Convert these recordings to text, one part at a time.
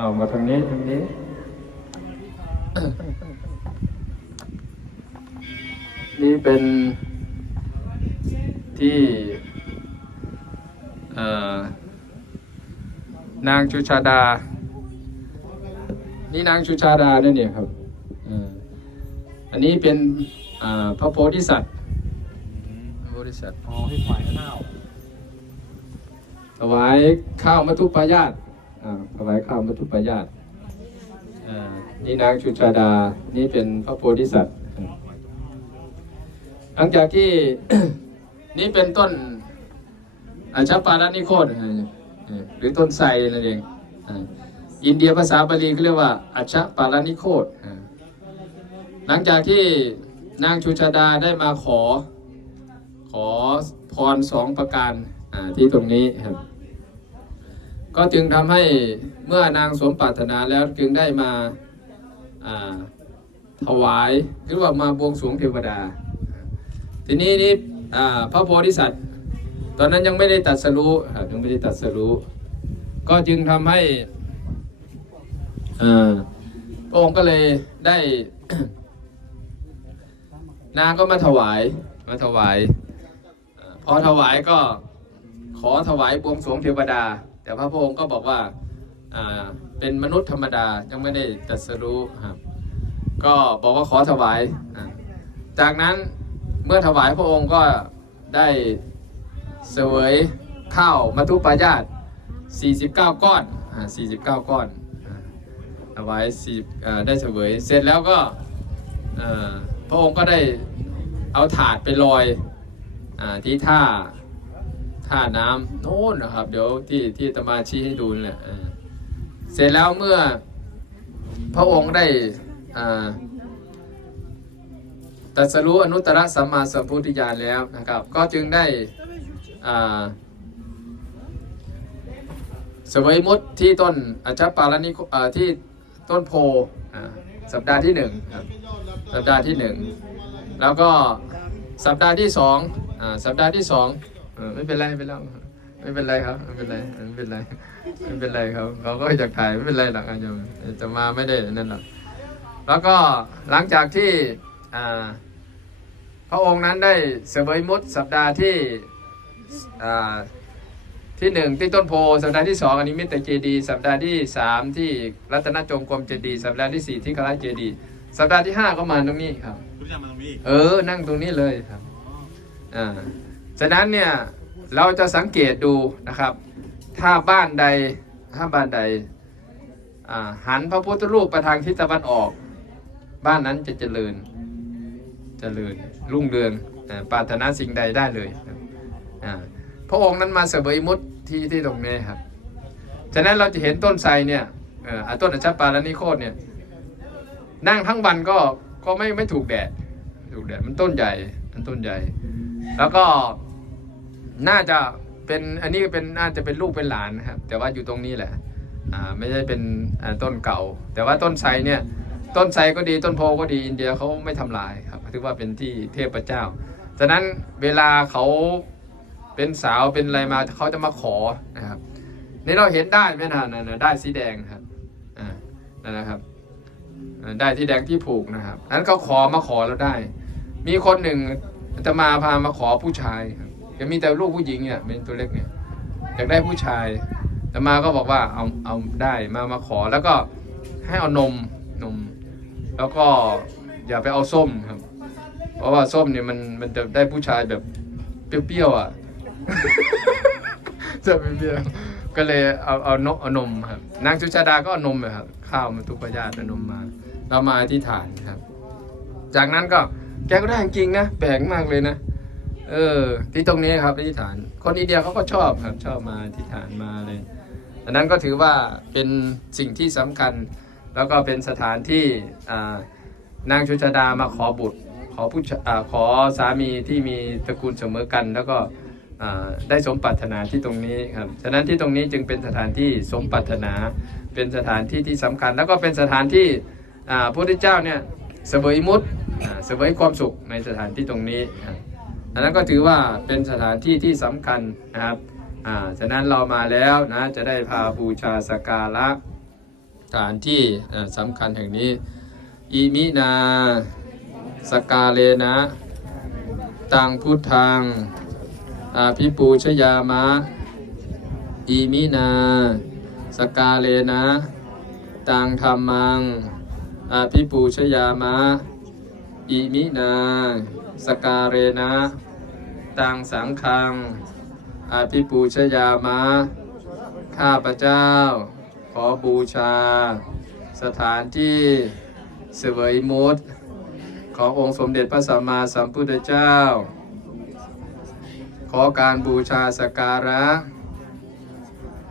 เอามาทางนี้ทางนี้ นี่เป็นที่เอ่อนางชุชาดา นี่นางชุชาดาเนี่ยเนี่ยครับเอ่ออันนี้เป็นอ่าพระโพธิสัตว์พระโพธิสัตว์อ๋อที่ฝ่ายข้าวถวายข้าวมัทุปายาตอ่า ถวายข้าวมัทุปายาตอ่านี่นางชุชาดา นี่เป็นพระโพธิสัตว์ หลังจากที่นี่เป็นต้นอาชาปารานิโคตหรือต้นไทรนั่นเอง อินเดียภาษาบาลีเขาเรียกว่าอัชชปารานิโคตหลังจากที่นางชุชาดาได้มาขอขอพรสองประการที่ตรงนี้ครับ ก็จึงทำให้เมื่อนางสมปรารถนาแล้วจึงได้มาถวายหรือว่ามาบวงสรวงเทวดา ทีนี้นี่พระโพธิสัตว์ ตอนนั้นยังไม่ได้ตัดสรู้ยังไม่ได้ตัดสรู้ก็จึงทำให้อ่าพระองค์ก็เลยได้ นางก็มาถวายมาถวายอพอถวายก็ขอถวายบวงสรวงเทวดา แต่พระพุทธองค์ก็บอกว่าเป็นมนุษย์ธรรมดายังไม่ได้ตรัสรู้ครับก็บอกว่าขอถวาย จากนั้นเมื่อถวายพระองค์ก็ได้เสวยข้าวมัทุปายาต49 ก้อน 49 ก้อนถวายได้เสวยเสร็จแล้วก็พระองค์ก็ได้เอาถาดไปลอยอที่ท่า ท่าน้ำโน่นนะครับ เดี๋ยวที่ที่ตมาชี้ให้ดูนั่นแหละอ่าเสร็จแล้วเมื่อพระองค์ได้ตรัสรู้อนุตตรสัมมาสัมพุทธญาณแล้วนะครับ ก็จึงได้เสวยมุดที่ต้นอัจปาลนิที่ต้นโพสัปดาห์ที่หนึ่งครับสัปดาห์ที่หนึ่งแล้วก็สัปดาห์ที่สองอสัปดาห์ที่สอง เออไม่เป็นไรไม่เป็นไรไม่เป็นไรครับไม่เป็นไรไม่เป็นไรไม่เป็นไรครับเขาก็อยากถ่ายไม่เป็นไรหรอกอาจจะจะมาไม่ได้นั่นหรอกแล้วก็หลังจากที่อ่าพระองค์นั้นได้เสวยมุดสัปดาห์ที่อ่าที่หนึ่งที่ต้นโพสัปดาห์ที่สองอันนี้มิตรเจดีย์สัปดาห์ที่สามที่รัตนจงกรมเจดีย์สัปดาห์ที่สี่ที่คราเจดีย์สัปดาห์ที่ห้าก็มาตรงนี้ครับคุณจะมาตรงนี้อีกเออนั่งตรงนี้เลยครับอ่า ฉะนั้นเนี่ยเราจะสังเกตดูนะครับ ถ้าบ้านใดถ้าบ้านใดหันพระพุทธรูปไปทางทิศตะวันออก บ้านนั้นจะเจริญเจริญรุ่งเรืองปรารถนาสิ่งใดได้เลยพระองค์นั้นมาเสวยมุตที่ที่ตรงนี้ครับฉะนั้นเราจะเห็นต้นไทรเนี่ยต้นอัชปาลนิโคตเนี่ยนั่งทั้งวันก็ก็ไม่ไม่ถูกแดดถูกแดดมันต้นใหญ่มันต้นใหญ่ แล้วก็ น่าจะเป็นอันนี้เป็นน่าจะเป็นลูกเป็นหลานนะครับ แต่ว่าอยู่ตรงนี้แหละอ่าไม่ใช่เป็นต้นเก่า แต่ว่าต้นไทรเนี่ยต้นไทรก็ดีต้นโพก็ดีอินเดียเขาไม่ทำลายครับถือว่าเป็นที่เทพเจ้าฉะนั้นเวลาเขาเป็นสาวเป็นอะไรมาเขาจะมาขอนะครับนี่เราเห็นได้ไหมนะนะได้สีแดงครับอ่านั่นนะครับได้ที่แดงที่ผูกนะครับนั้นเขาขอมาขอเราได้ มีคนหนึ่งจะมาพามาขอผู้ชายครับ ยังมีแต่ลูกผู้หญิงเนี่ยเป็นตัวเล็กเนี่ยอยากได้ผู้ชาย แต่มาก็บอกว่าเอาเอาได้มามาขอแล้วก็ให้เอานมนม แล้วก็อย่าไปเอาส้มครับ เพราะว่าส้มเนี่ยมันมันจะได้ผู้ชายแบบเปรี้ยวๆอะจะเปรี้ยวก็เลยเอาเอานกเอานมครับนางชุชาดาก็เอานมเลยครับข้าวมาทุกประญาติเอานมมาเรามาอธิษฐานครับ จากนั้นก็แกก็ได้จริงนะแปลกมากเลยนะ เออ ที่ตรงนี้ครับอธิษฐาน คนอินเดียเขาก็ชอบครับชอบมาอธิษฐานมาเลยอันนั้นก็ถือว่าเป็นสิ่งที่สำคัญ แล้วก็เป็นสถานที่อ่านางชุชดามาขอบุตร ขอผู้ขอสามีที่มีตระกูลเสมอกัน แล้วก็ได้สมปรารถนาที่ตรงนี้ครับฉะนั้นที่ตรงนี้จึงเป็นสถานที่สมปรารถนา เป็นสถานที่ที่สำคัญ แล้วก็เป็นสถานที่พระพุทธเจ้าเนี่ยเสวยมุตเสวยความสุขในสถานที่ตรงนี้ครับ อันนั้นก็ถือว่าเป็นสถานที่ที่สำคัญนะครับอ่าฉะนั้นเรามาแล้วนะจะได้พาบูชาสการะสถานที่เอ่อสำคัญแห่งนี้อิมินาสกาเลนะตังพุทธังอาภิปูชยามะอิมินาสกาเลนะตังธรรมังอาภิปูชยามะอิมินาสกาเรนะ ตังสังคังอาภิปูชยามะ ข้าพเจ้า ขอบูชา สถานที่เสวยมุตขององค์สมเด็จพระสัมมาสัมพุทธเจ้า ขอการบูชาสกการะ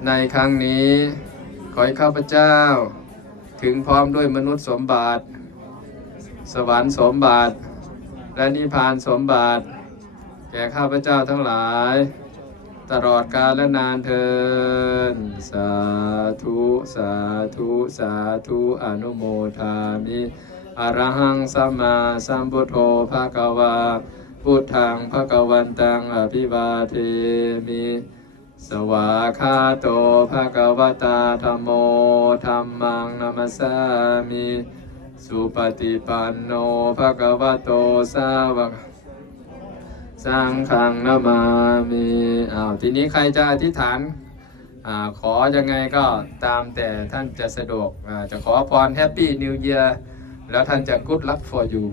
ในครั้งนี้ ขอให้ข้าพเจ้า ถึงพร้อมด้วยมนุษย์สมบัติ สวรรค์สมบัติ และนิพพานสมบัติ แก่ข้าพเจ้าทั้งหลาย ตลอดกาลและนานเทินสาธุ สาธุ สาธุ อนุโมทามิอรหังสัมมาสัมพุทโธภะคะวาพุทธังภะคะวันตังอภิวาเทมิ สวาคาโตภะคะวตาธรรมโมธัมมังนัมสสามิ สุปฏิปันโนภะคะวะโตสาวก สังขังนามามีอ้าวทีนี้ใครจะอธิษฐานอ่าขอยังไงก็ตามแต่ท่านจะสะดวกอ่าจะขอพรแฮปปี้นิวเ a ียร์แล้วท่านจะ good luck for you